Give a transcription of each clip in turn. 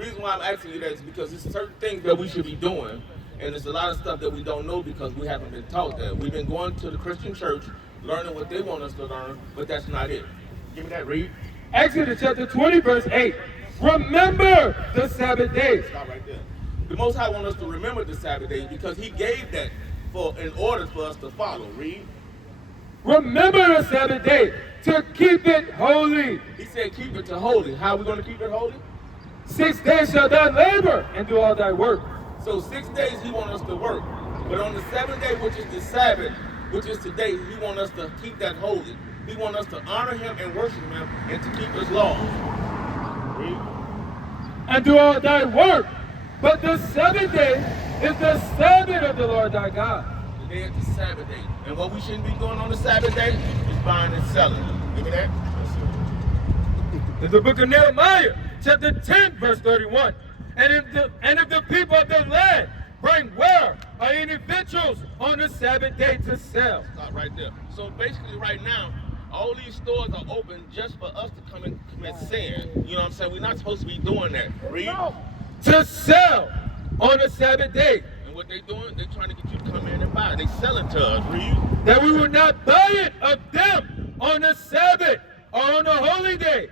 reason why I'm asking you that is because there's certain things that we should be doing, and there's a lot of stuff that we don't know because we haven't been taught that. We've been going to the Christian church, learning what they want us to learn, but that's not it. Give me that, read. Exodus chapter 20, verse 8. Remember the Sabbath days. Stop right there. The Most High wants us to remember the Sabbath days because He gave that in order for us to follow. Read. Remember the Sabbath day to keep it holy. He said keep it to holy. How are we going to keep it holy? 6 days shalt thou labor and do all thy work. So 6 days He wants us to work. But on the seventh day, which is the Sabbath, which is today, He wants us to keep that holy. He wants us to honor Him and worship Him and to keep His laws. Read. And do all thy work. But the seventh day is the Sabbath of the Lord thy God. The day is the Sabbath day. And what we shouldn't be doing on the Sabbath day is buying and selling. Give me that. In the book of Nehemiah, chapter 10, verse 31. And if the people of the land bring ware or any victuals on the Sabbath day to sell. Stop right there. So basically right now, all these stores are open just for us to come and commit sin. You know what I'm saying? We're not supposed to be doing that. Read. To sell on the Sabbath day. And what they doing? They trying to get you to come in and buy it. They selling to us. Read. That we would not buy it of them on the Sabbath or on the holy day.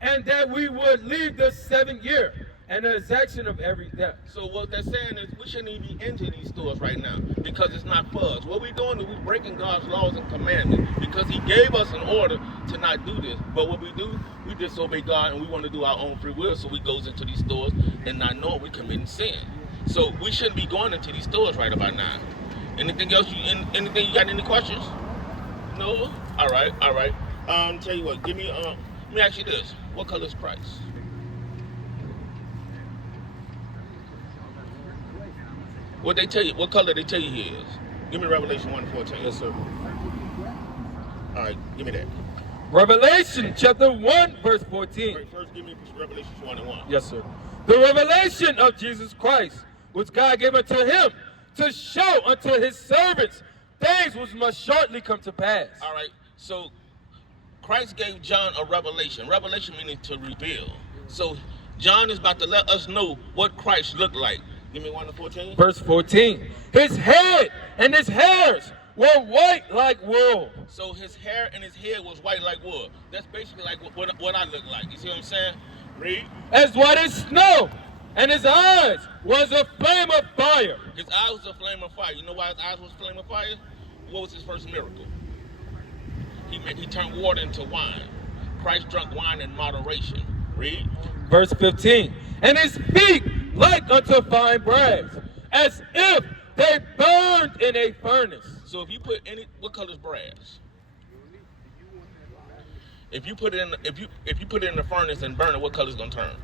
And that we would leave the 7th year and the exaction of every debt. So what they're saying is we shouldn't even be into these stores right now because it's not for us. What we're doing is we're breaking God's laws and commandments because He gave us an order to not do this. But what we do, we disobey God and we want to do our own free will. So we goes into these stores and not knowing we're committing sin. So we shouldn't be going into these stores right about now. Anything else? Anything you got? Any questions? No. All right. Tell you what. Let me ask you this. What color is Christ? What they tell you? What color they tell you He is? Give me Revelation 1:14. Yes, sir. All right, give me that. Revelation chapter 1, verse 14. Wait, first, give me Revelation 1:1. Yes, sir. The revelation of Jesus Christ, which God gave unto Him to show unto His servants things which must shortly come to pass. All right, so Christ gave John a revelation. Revelation meaning to reveal. So John is about to let us know what Christ looked like. Give me 1:14. Verse 14. His head and his hairs were white like wool. So his hair and his head was white like wool. That's basically like what I look like. You see what I'm saying? Read. As white as snow. And his eyes was a flame of fire. His eyes was a flame of fire. You know why his eyes was a flame of fire? What was his first miracle? He turned water into wine. Christ drank wine in moderation. Read. Verse 15. And his feet like unto fine brass, as if they burned in a furnace. So if you put what color is brass? If you put it in the furnace and burn it, what color is gonna turn?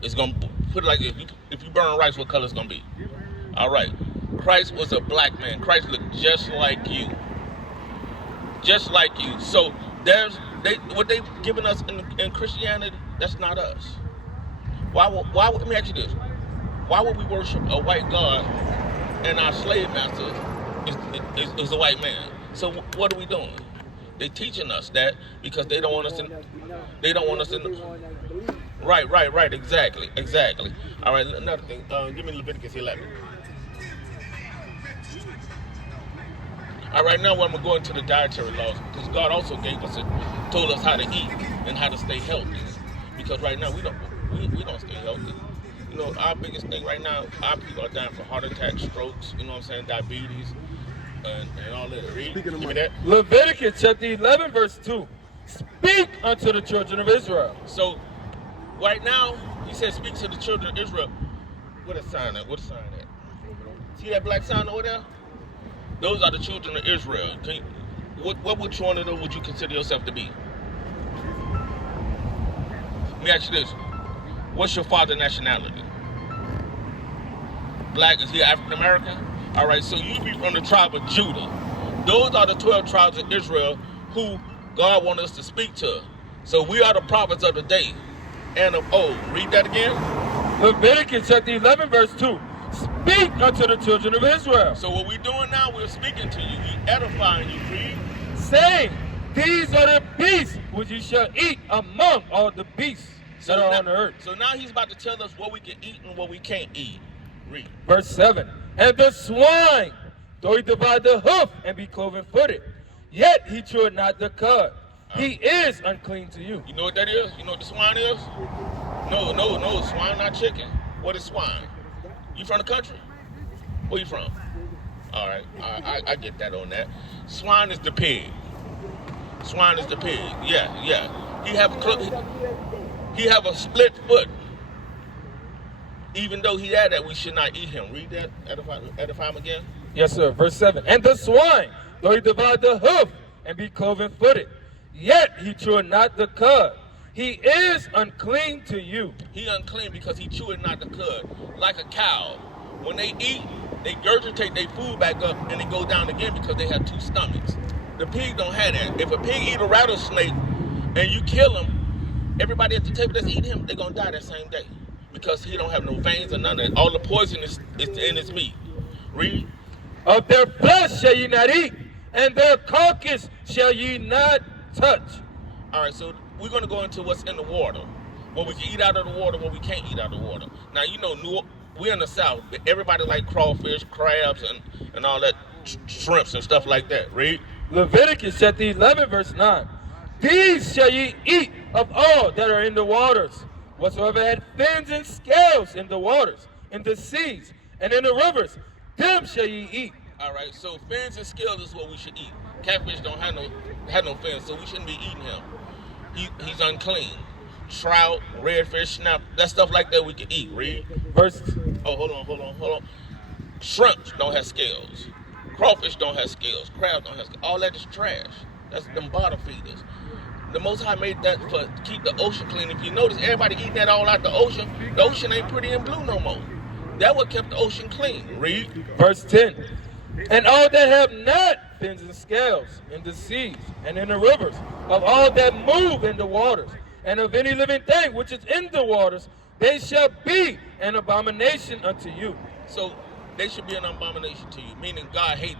It's gonna put it like if you burn rice, what color is gonna be? All right. Christ was a black man. Christ looked just like you. Just like you. So what they've given us in Christianity, that's not us. Why let me ask you this. Why would we worship a white God and our slave master is a white man? So what are we doing? They teaching us that because they don't want us to. Right, exactly. All right, another thing. Give me Leviticus 11. All right, now I'm going to go into the dietary laws because God also told us how to eat and how to stay healthy. Because right now we don't stay healthy. You know, our biggest thing right now, our people are dying for heart attacks, strokes, you know what I'm saying, diabetes, and all that. Read. Give me that. Leviticus chapter 11, verse 2. Speak unto the children of Israel. So, right now, He said, speak to the children of Israel. What a sign at? See that black sign over there? Those are the children of Israel. What which one of them would you consider yourself to be? Let me ask you this. What's your father's nationality? Black? Is he African American? All right, so you be from the tribe of Judah. Those are the 12 tribes of Israel who God wants us to speak to. So we are the prophets of the day and of old. Read that again. Leviticus chapter 11, verse 2. Speak unto the children of Israel. So what we're doing now, we're speaking to you. We edifying you, read. Saying, these are the beasts which you shall eat among all the beasts. that are on the earth. So now he's about to tell us what we can eat and what we can't eat. Read. Verse 7. And the swine, though he divide the hoof and be cloven-footed, yet he cheweth not the cud. He is unclean to you. You know what that is? You know what the swine is? No. Swine, not chicken. What is swine? You from the country? Where you from? All right, I get that on that. Swine is the pig. Swine is the pig. Yeah. He have a split foot. Even though he had that, we should not eat him. Read that. Edify him again. Yes, sir. Verse 7. And the swine, though he divide the hoof and be cloven-footed, yet he cheweth not the cud. He is unclean to you. He unclean because he cheweth not the cud. Like a cow, when they eat, they regurgitate their food back up and they go down again because they have two stomachs. The pig don't have that. If a pig eat a rattlesnake and you kill him, everybody at the table that's eating him, they're going to die that same day because he don't have no veins or none of that. All the poison is in his meat. Read. Of their flesh shall ye not eat, and their carcass shall ye not touch. All right, so we're going to go into what's in the water. What we can eat out of the water, what we can't eat out of the water. Now, you know, we're in the South. Everybody like crawfish, crabs, and all that shrimps and stuff like that. Read. Leviticus chapter 11, verse 9. These shall ye eat of all that are in the waters, whatsoever had fins and scales in the waters, in the seas, and in the rivers, them shall ye eat. All right, so fins and scales is what we should eat. Catfish don't have no fins, so we shouldn't be eating him. He's unclean. Trout, redfish, snap, that stuff like that we can eat. Read. Oh, hold on. Shrimps don't have scales. Crawfish don't have scales. Crabs don't have scales. All that is trash. That's them bottom feeders. The Most High made that to keep the ocean clean. If you notice, everybody eating that all out the ocean ain't pretty and blue no more. That what kept the ocean clean. Read. Verse 10. And all that have not fins and scales in the seas and in the rivers, of all that move in the waters, and of any living thing which is in the waters, they shall be an abomination unto you. So they should be an abomination to you, meaning God hate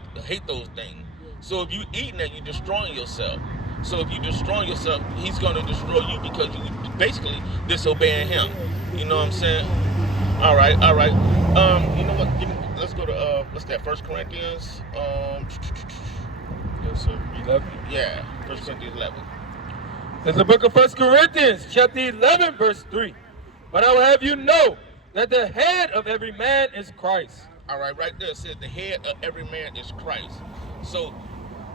those things. So if you eating that, you're destroying yourself. So if you destroy yourself, he's going to destroy you because you basically disobeying him. You know what I'm saying? All right. You know what? Let's go to what's that? 1 Corinthians. Yes, sir. 11. Yeah, 1 Corinthians 11. It's the book of 1 Corinthians, chapter 11, verse 3. But I will have you know that the head of every man is Christ. All right, right there it says the head of every man is Christ. So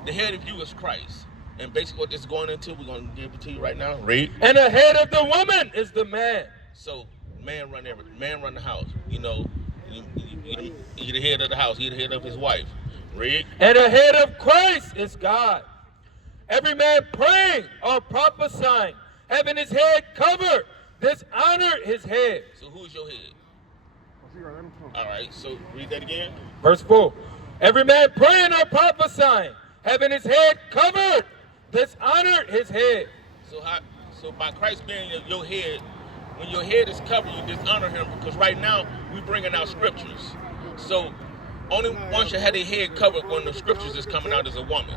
the head of you is Christ. And basically what this is going into, we're going to give it to you right now. Read. And the head of the woman is the man. So man run everything. Man run the house. You know, he the head of the house. He the head of his wife. Read. And the head of Christ is God. Every man praying or prophesying, having his head covered, dishonor his head. So who is your head? All right, so read that again. Verse 4. Every man praying or prophesying, having his head covered, dishonor his head. So by Christ being your head, when your head is covered, you dishonor him, because right now we're bringing out scriptures. So only one should have their head covered when the scriptures is coming out as a woman.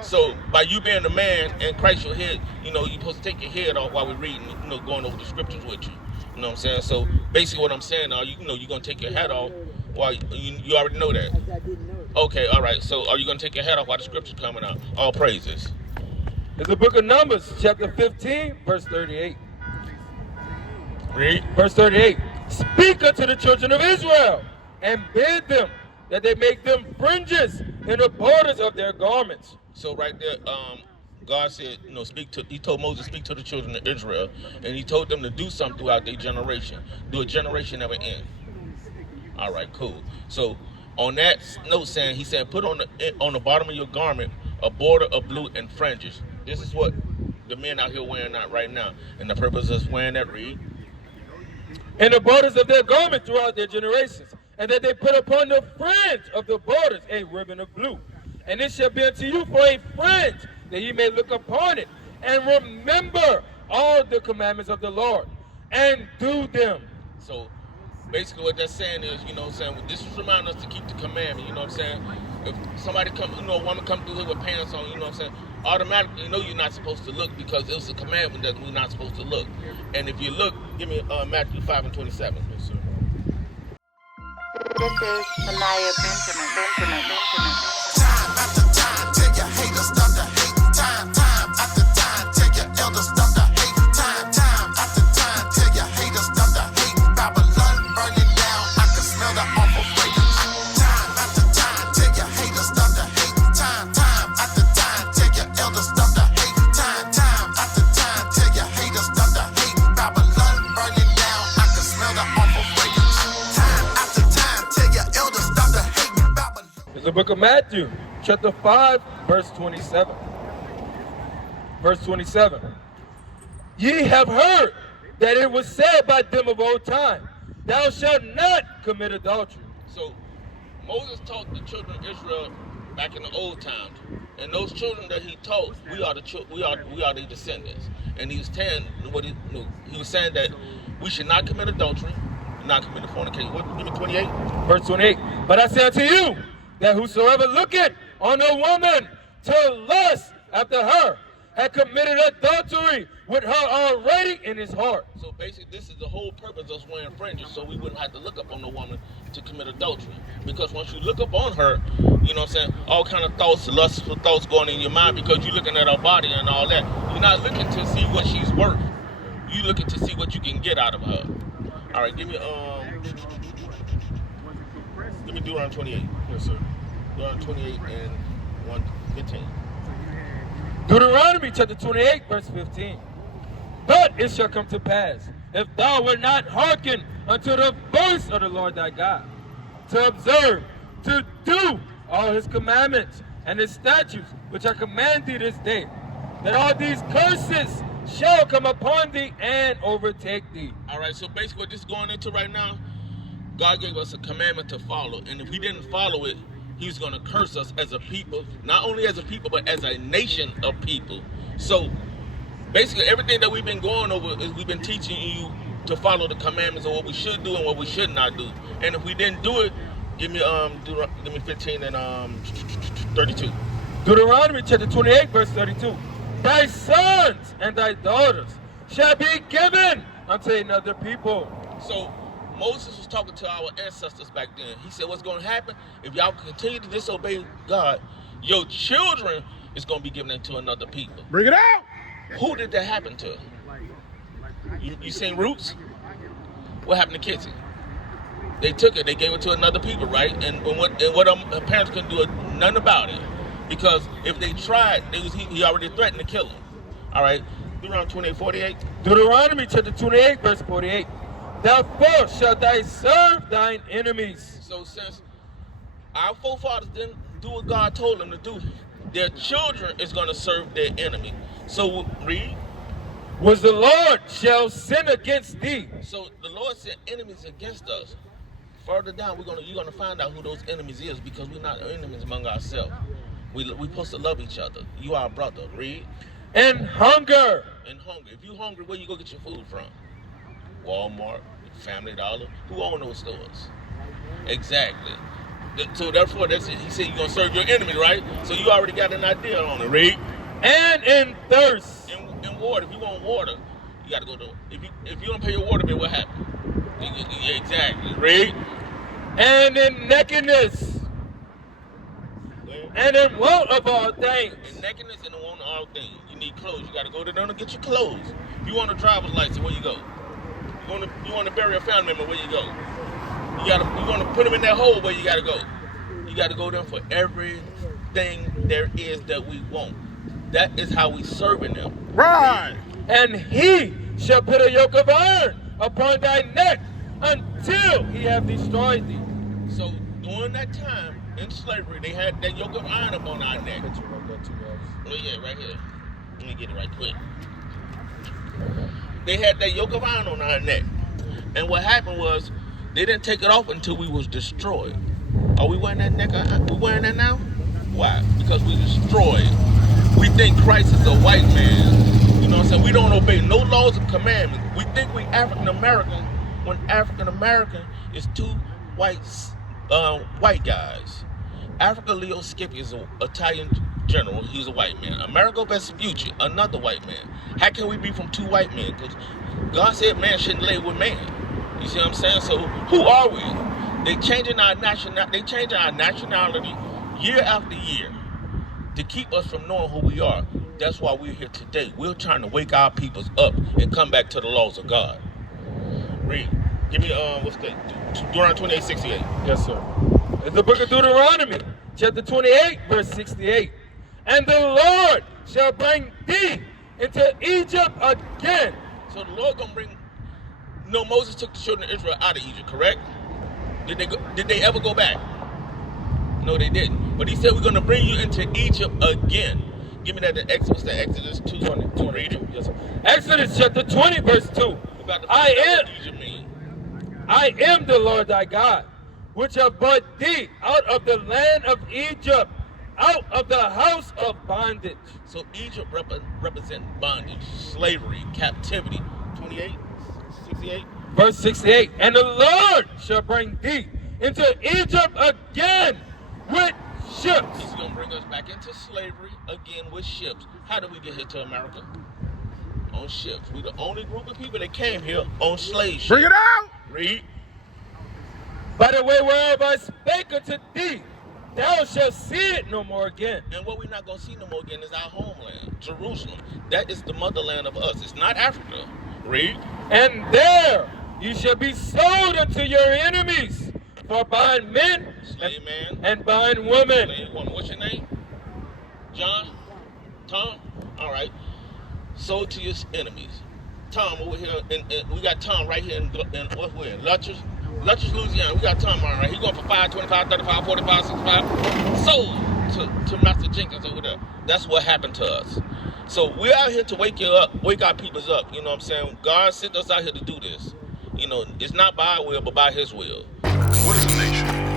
So by you being a man and Christ your head, you know, you're supposed to take your head off while we're reading, you know, going over the scriptures with you. You know what I'm saying? So basically what I'm saying are, you know, you're going to take your hat off while you already know that. Okay, all right. So are you going to take your hat off while the scripture's coming out? All praises. It's the book of Numbers, chapter 15, verse 38. Read. Verse 38. Speak unto the children of Israel and bid them that they make them fringes in the borders of their garments. So right there, God said, you know, he told Moses, speak to the children of Israel, and he told them to do something throughout their generation. Do a generation never end. All right, cool. So on that note saying, he said, put on the bottom of your garment a border of blue and fringes. This is what the men out here wearing out right now. And the purpose is wearing that, read. In the borders of their garment throughout their generations, and that they put upon the fringe of the borders a ribbon of blue. And it shall be unto you for a fringe, that ye may look upon it, and remember all the commandments of the Lord, and do them. So basically what that's saying is, you know what I'm saying, this is reminding us to keep the commandment, you know what I'm saying? If somebody come, you know, a woman come through here with pants on, you know what I'm saying, automatically you know you're not supposed to look because it was a commandment that we're not supposed to look. And if you look, give me Matthew 5:27. Yes, sir. This is Anaya Benjamin. Time after time, tell your haters stop the hate. Time after time, tell your elders stop the hate. Time after time, tell your haters stop the hate. Babylon burning down, I can smell the awful fragrance. Time after time, tell your haters stop the hate. Time after time, tell your elders stop the hate. Time after time, tell your haters stop the hate. Babylon burning down, I can smell the awful fragrance. Time after time, tell your elders stop the hate. Babylon. It's the book of Matthew, chapter 5, verse 27. Verse 27. Ye have heard that it was said by them of old time, thou shalt not commit adultery. So Moses taught the children of Israel back in the old times, and those children that he taught, we are the descendants. And he was saying what he knew. He was saying that we should not commit adultery, not commit fornication. What? Give me 28. Verse 28. But I say unto you, that whosoever looketh on a woman to lust after her, had committed adultery with her already in his heart. So basically, this is the whole purpose of us wearing fringes, so we wouldn't have to look up on the woman to commit adultery. Because once you look up on her, you know what I'm saying, all kind of thoughts, lustful thoughts going in your mind because you're looking at her body and all that. You're not looking to see what she's worth. You're looking to see what you can get out of her. All right, give me Deuteronomy 28. Yes, sir. Deuteronomy 28 and 1:15. Deuteronomy chapter 28, verse 15. But it shall come to pass, if thou wilt not hearken unto the voice of the Lord thy God, to observe, to do all his commandments and his statutes, which I command thee this day, that all these curses shall come upon thee and overtake thee. All right, so basically what this is going into right now, God gave us a commandment to follow, and if we didn't follow it, he's going to curse us as a people, not only as a people, but as a nation of people. So basically everything that we've been going over is we've been teaching you to follow the commandments of what we should do and what we should not do. And if we didn't do it, give me 15 and 32. Deuteronomy chapter 28, verse 32. Thy sons and thy daughters shall be given unto another people. So Moses was talking to our ancestors back then. He said, what's going to happen if y'all continue to disobey God, your children is going to be given into another people. Bring it out. Who did that happen to? You seen Roots? What happened to Kitsy? They took it, they gave it to another people, right? And what parents couldn't do nothing about it. Because if they tried, he already threatened to kill them. All right, Deuteronomy 28:48. Deuteronomy chapter 28, verse 48. Therefore shalt thou serve thine enemies. So since our forefathers didn't do what God told them to do, their children is going to serve their enemy. So read. Was the Lord shall sin against thee. So the Lord sent enemies against us. Further down, you're gonna find out who those enemies is because we're not enemies among ourselves. We're supposed to love each other. You are a brother. Read. And hunger. And hunger. If you hungry, where you go get your food from? Walmart, Family Dollar. Who own those stores? Exactly. So therefore, that's it. He said you're gonna serve your enemy, right? So you already got an idea on it. Read. And in thirst. In water. If you want water, you gotta go to. If you don't pay your water bill, what happened? Yeah, exactly. Read. And in nakedness. And in want of all things. In nakedness and in want of all things. You need clothes. You gotta go to them to get your clothes. If you want a driver's license, where you go? You want to bury a family member, where you go? You want to put them in that hole, where you gotta go? You gotta go there for everything there is that we want. That is how we serving them. Right. And he shall put a yoke of iron upon thy neck until he have destroyed thee. So during that time in slavery, they had that yoke of iron upon our neck. Oh yeah, right here. Let me get it right quick. They had that yoke of iron on our neck. And what happened was, they didn't take it off until we was destroyed. Are we wearing that neck? We wearing that now? Why? Because we destroyed. We think Christ is a white man. You know what I'm saying? We don't obey no laws and commandments. We think we African American when African American is two white guys. Africa Leo Skippy is an Italian general, he's a white man. Amerigo Vespucci, another white man. How can we be from two white men? Because God said man shouldn't lay with man. You see what I'm saying? So who are we? They changing our nationality year after year to keep us from knowing who we are. That's why we're here today. We're trying to wake our peoples up and come back to the laws of God. Read. Give me what's that? Deuteronomy 28:68. Yes, sir. It's the book of Deuteronomy, chapter 28, verse 68. And the Lord shall bring thee into Egypt again. So the Lord gonna bring. No, Moses took the children of Israel out of Egypt, correct? Did they ever go back? No, they didn't. But he said we're gonna bring you into Egypt again. Give me that in Exodus. Exodus 2:20. Read it. Yes, sir. Exodus chapter 20, verse 2. I am the Lord thy God, which have brought thee out of the land of Egypt, out of the house of bondage. So Egypt represents bondage, slavery, captivity. 68. Verse 68. And the Lord shall bring thee into Egypt again with ships. He's going to bring us back into slavery again with ships. How did we get here to America? On ships. We're the only group of people that came here on slave ships. Bring it out! Read. By the way whereof I spake unto thee, thou shalt see it no more again. And what we're not going to see no more again is our homeland, Jerusalem. That is the motherland of us. It's not Africa. Read. And there you shall be sold unto your enemies for buying men Slave man. and buying women. Slave woman. What's your name? John? Tom? All right. Sold to your enemies. Tom over here, and we got Tom right here in what we're in? Lutchers, Louisiana. We got Tom right. He's going for 5, 25, 35, 45, 65. Sold to Master Jenkins over there. That's what happened to us. So we're out here to wake our peoples up. You know what I'm saying? God sent us out here to do this. You know, it's not by our will, but by His will. What is a nation?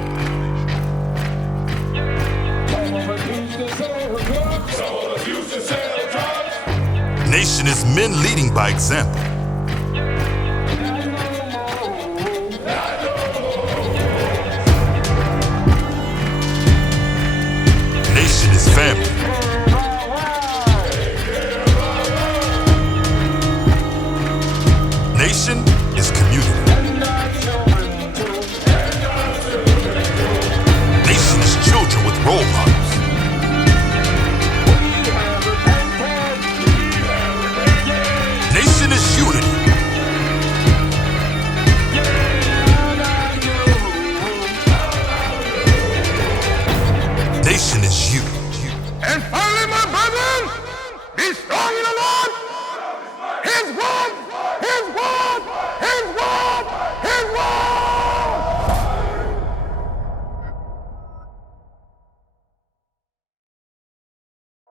Nation is men leading by example. Nation is family. Nation is community. Nation is children with role models. Nation is unity. Nation is you. And finally, my brethren, be strong in the Lord.